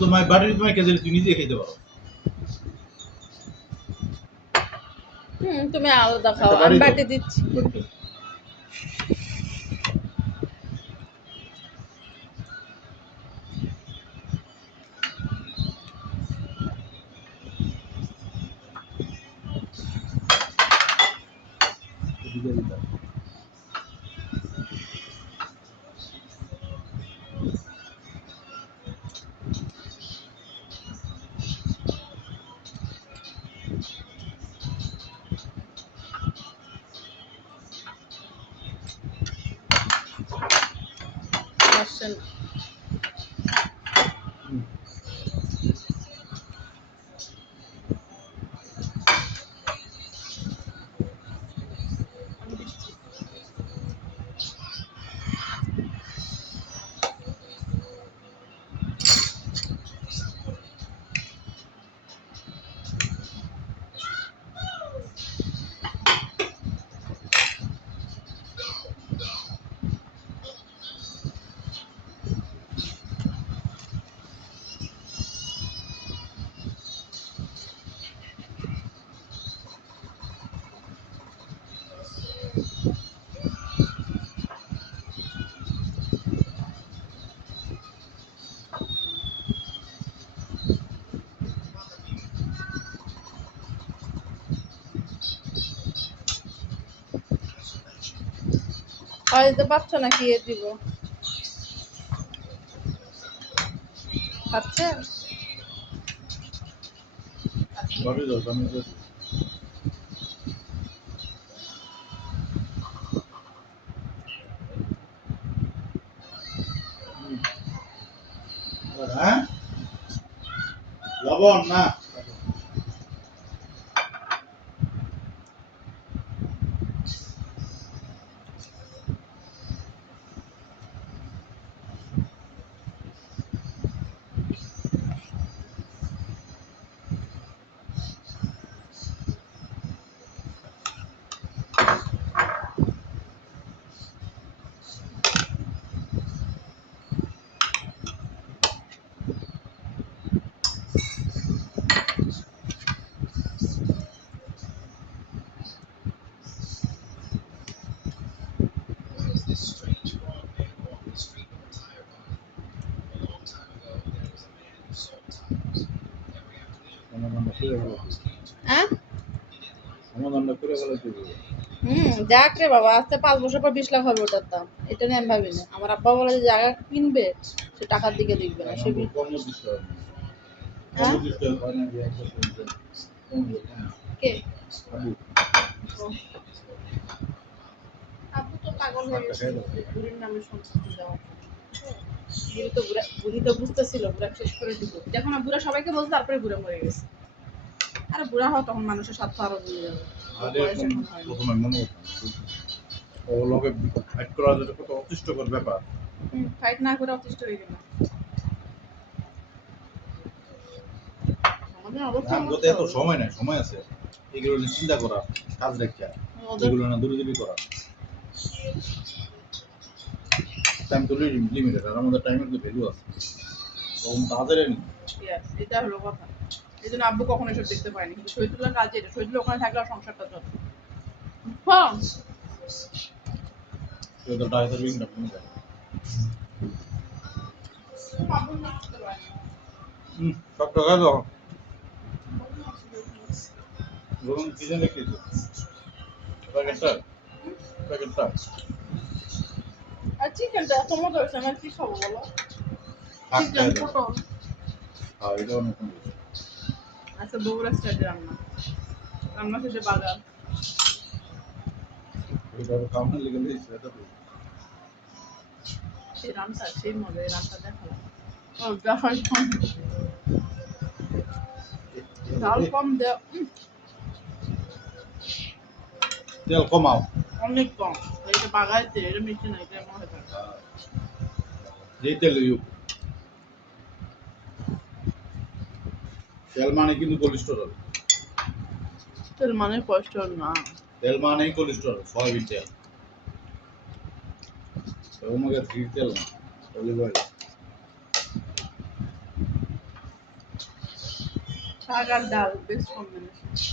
তোমার বাড়ির তোমার খেতে তুই নিজে খেতে পারো হুম তুমি আলাদা খাও আমি বাটি দিচ্ছি বাড়িতে। এদিকে দিতে খাওয়া দিতে পারছ না কি দিব? খাচ্ছে? বাড়ি দাও, আমি তো- হুম। হ্যাঁ? লবণ না? হুম যাক রে বাবা, আজকে পাঁচ বছর পর বিশ লাখ হবে ওটার দাম। এটা নিয়ে আমি ভাবি না আমার আব্বা বলে যে জায়গা কিনবে, সে টাকার দিকে দেখবে না, সে কে আবু, তো পাগল হয়ে গেছে বুড়ির নামে সম্পত্তি দেওয়া বুড়ি তো বুড়া বুড়ি তো বুঝতেছিল বুড়া শেষ করে দিব দেখো না বুড়া সবাইকে বলছে তারপরে বুড়া মরে গেছে আরে বুড়া হওয়া তখন মানুষের স্বার্থ আরও বুঝে যাবে। প্রথমে মনে ও লোকে ফাইট করা যেটা কত অতিষ্ঠকর ব্যাপার হুম, ফাইট না করে অতিষ্ঠ হয়ে গেল অবস্থা আমার এত সময় নাই সময় আছে। এগুলো নিয়ে চিন্তা করা কাজ রেখা। এগুলো না দূরদূরি করা। টাইম তো লিমিটেড আর আমাদের টাইমের তো ভ্যালু আছে। তখন তো হাজারে নি এটা হলো কথা। এই জন্য আব্বু কখনো এসব দেখতে পায়নি কিন্তু শহীদুল্লাহ কাজ এটা শহীদুল্লাহ ওখানে থাকলে সংসারটা চলে। হ্যাঁ। তো তো টাইটার উইংটা কমে যায় আব্বু না করতে পারেনি। হুম সব টাকা দাও। গরম কিচেন রেখেছো প্যাকেটটা প্যাকেটটা আর চিকেনটা এত মজা হয়েছে আমার কি খাব বলো? চিকেন পটল হ্যাঁ এটাও নতুন আচ্ছা বগুড়া রান্না। রান্না শেষে বাজার। এটা কামনা লেগে দিয়েছে এটা তো। সেই রান্না সেই মজা এই রান্না দেখালাম। ও দেখাই কম দেওয়া তেল কমাও অনেক কম এটা বাগাইতে এটা মিষ্টি না এটা মনে থাকে যেই তেল ইউক তেল মানে কিন্তু কোলেস্টেরল তেল মানে কোলেস্ট্রল না তেল মানেই কোলেস্টেরল সয়াবিন তেল ওমেগা থ্রি তেল না অলিভ অয়েল শাক আর ডাল বেস্ট কম্বিনেশন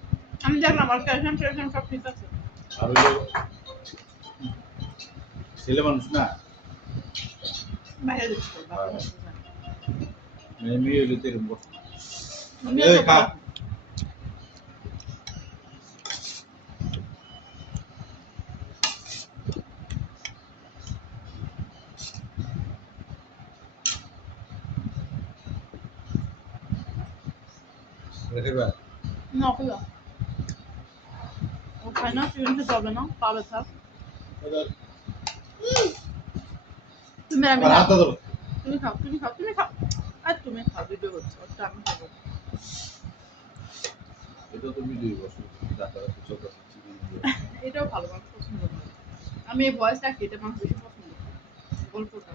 আমি দেখলাম আর ক্যালসিয়াম ট্যালসিয়াম সব ঠিক আছে। আর হলো ছেলে মানুষ না। বাইরে মেয়ে হইলে তো এরকম তো খা। খেলা ও খায় না তুই খেতে হবে না পা ব্যথা তুমি আমি। তুমি খাও তুমি খাও তুমি খাও আর তুমি খাও ভিডিও করছ ওটা আমি খাব এটা তো ভিডিও বসে ডাক্তার তো চলতেছে চিনি এটাও ভালো মানুষ পছন্দ আমি এই ভয়েস রাখি এটা মানুষ বেশি পছন্দ গল্পটা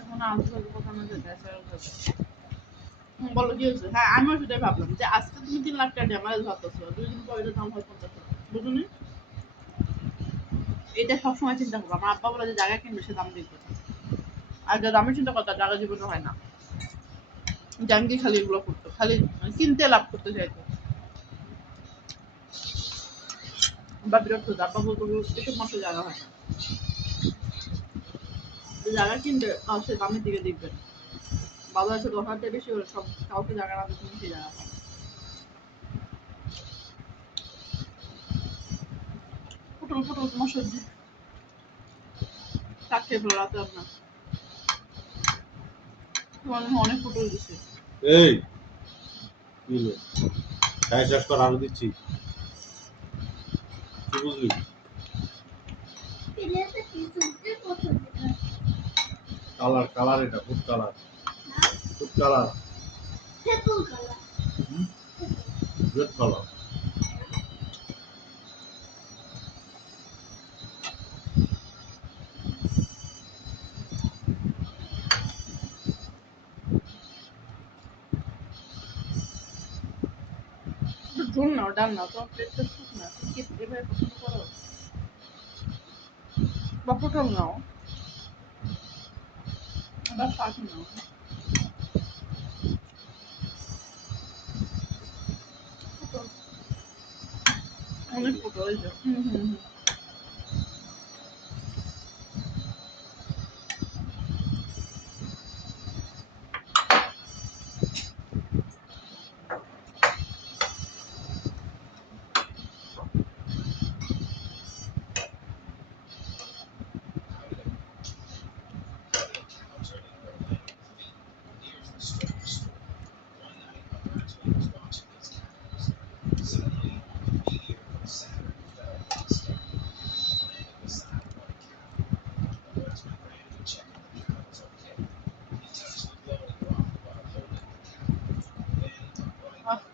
এখন হবে কথা না যেতে বলো, কি হয়েছে? হ্যাঁ আমিও সেটাই ভাবলাম যে আজকে তুমি তিন লাখ টাকা ধরতেছো দুই দিন পর দাম হয় পঞ্চাশ টাকা। এটা সবসময় চিন্তা আমার আব্বা বলে যে জায়গা কিনবে, সে দাম দেখবে। আর যা দামের চিন্তা জায়গা জীবনে হয় না। খালি এগুলো করতো, খালি কিনতে লাভ করতে চাইতো। বা বিরক্ত আব্বা বলতো মাসে জায়গা হয় না। জায়গা কিনবে সে দামের দিকে দেখবেন বাবা আছে দশ হাজার বেশি হলে সব কাউকে জায়গা না তুমি সেই জায়গা পাবে পটল পটল তোমার সবজি ফেলো রাতে আপনার তোমার অনেক পটল দিছে। এই শেষ কর আরও দিচ্ছি। কি বুঝলি? কালার কালার এটা food colour food colour red colour ঝোল নাও ডাল নাও তোমার পেটটা শুক না তুমি কি এভাবে পছন্দ করো বা পটল নাও বা শাক নাও অনেক পটল এই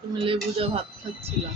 তুমি লেবু দিয়ে ভাত খাচ্ছিলা